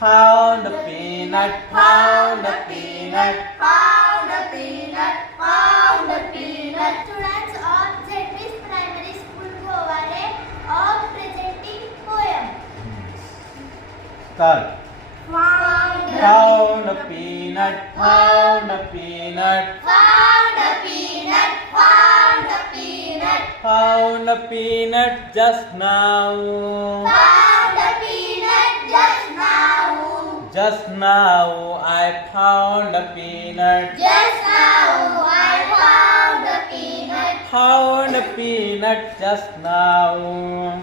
Found a peanut, found a peanut. Found a peanut, found a peanut. Students of ZB's Primary School Bhovare of presenting poem. Start. Found Found a peanut, found a peanut. Found a peanut, found a peanut. Found a peanut just now. Found a peanut just now. Just now I found a peanut. Just now I found a peanut. Found a peanut just now.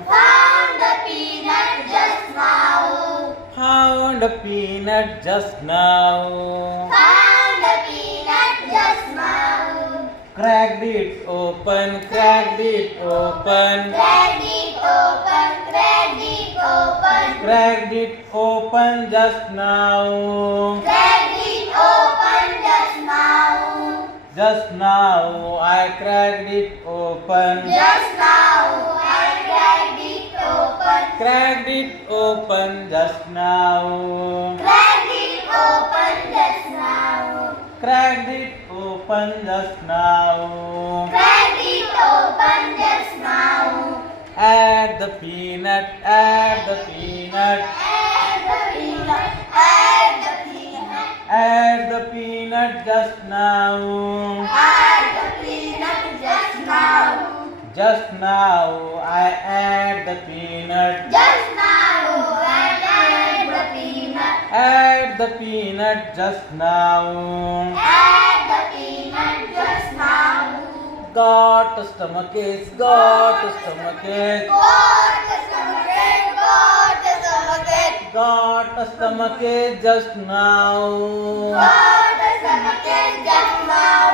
Found a peanut just now. Found a peanut just now. Found a peanut just now. Cracked it open, cracked it open. Cracked it open, cracked it open. Cracked it open just now. Cracked it open just now. Just now I cracked it open. Just now I cracked it open. Cracked it open just now. Cracked it open just now. Cracked it open just now. Cracked it open just now. Add the peanut, add the peanut. Add the peanut, add the peanut. Add the peanut just now. Add the peanut just now. Just now I add the peanut. Just now I add the peanut. Add the peanut just now. Add the peanut just now. Got a stomachache, got a stomachache. Got the stomachache, got the stomachache. Got a stomachache just now. Got the stomachache just now.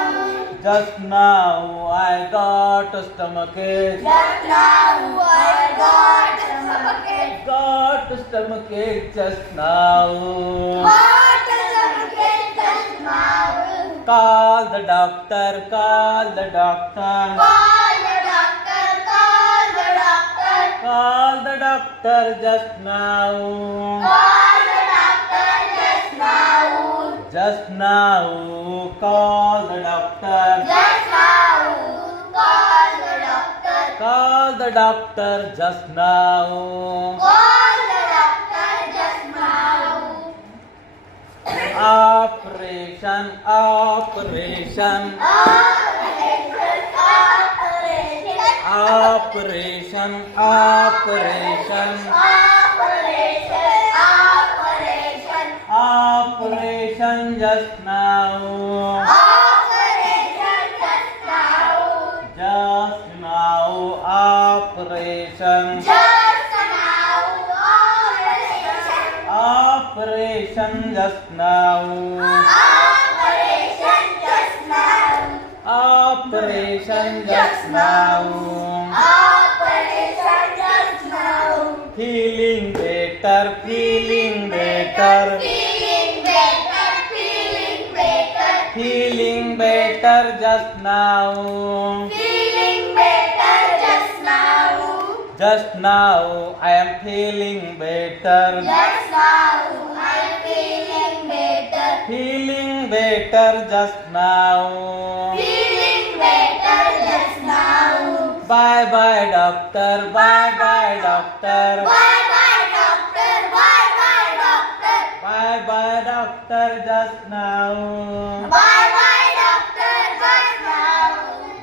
Just now I got a stomachache. Just now I got the stomachache. Got a stomachache just now. Got the stomachache just now. Call the doctor, call the doctor. Call the doctor, call the doctor. Call the doctor just now. Call the doctor just now. Just now call the doctor. Just now, call the doctor. Call the doctor just now. Call the doctor just now. Operation, operation. Operation, operation. Operation, operation. Operation, operation. Operation just now. Operation just now. Just now operation. Just now, operation. Operation just now. Operation just now. Operation just now. Operation just now. Feeling better, feeling better. Feeling better, feeling better. Feeling better just now. Feeling better just now. Just now I am feeling better. Just now I'm feeling better. Feeling better just now. Feeling better just now. Bye bye doctor, bye bye doctor. Bye bye doctor, bye bye doctor. Bye bye doctor just now. Bye bye doctor just now.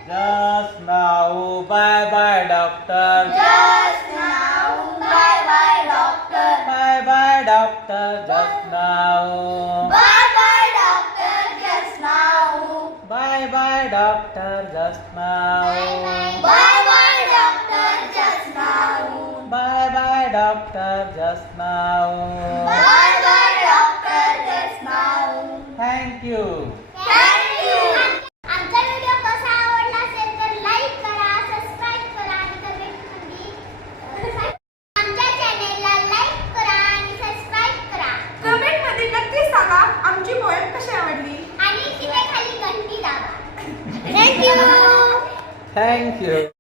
Just now bye bye doctor. Just now, bye bye doctor. Bye bye doctor just now. Bye bye doctor just now. Bye bye doctor just now. Bye bye doctor just now. Bye bye doctor just now. Bye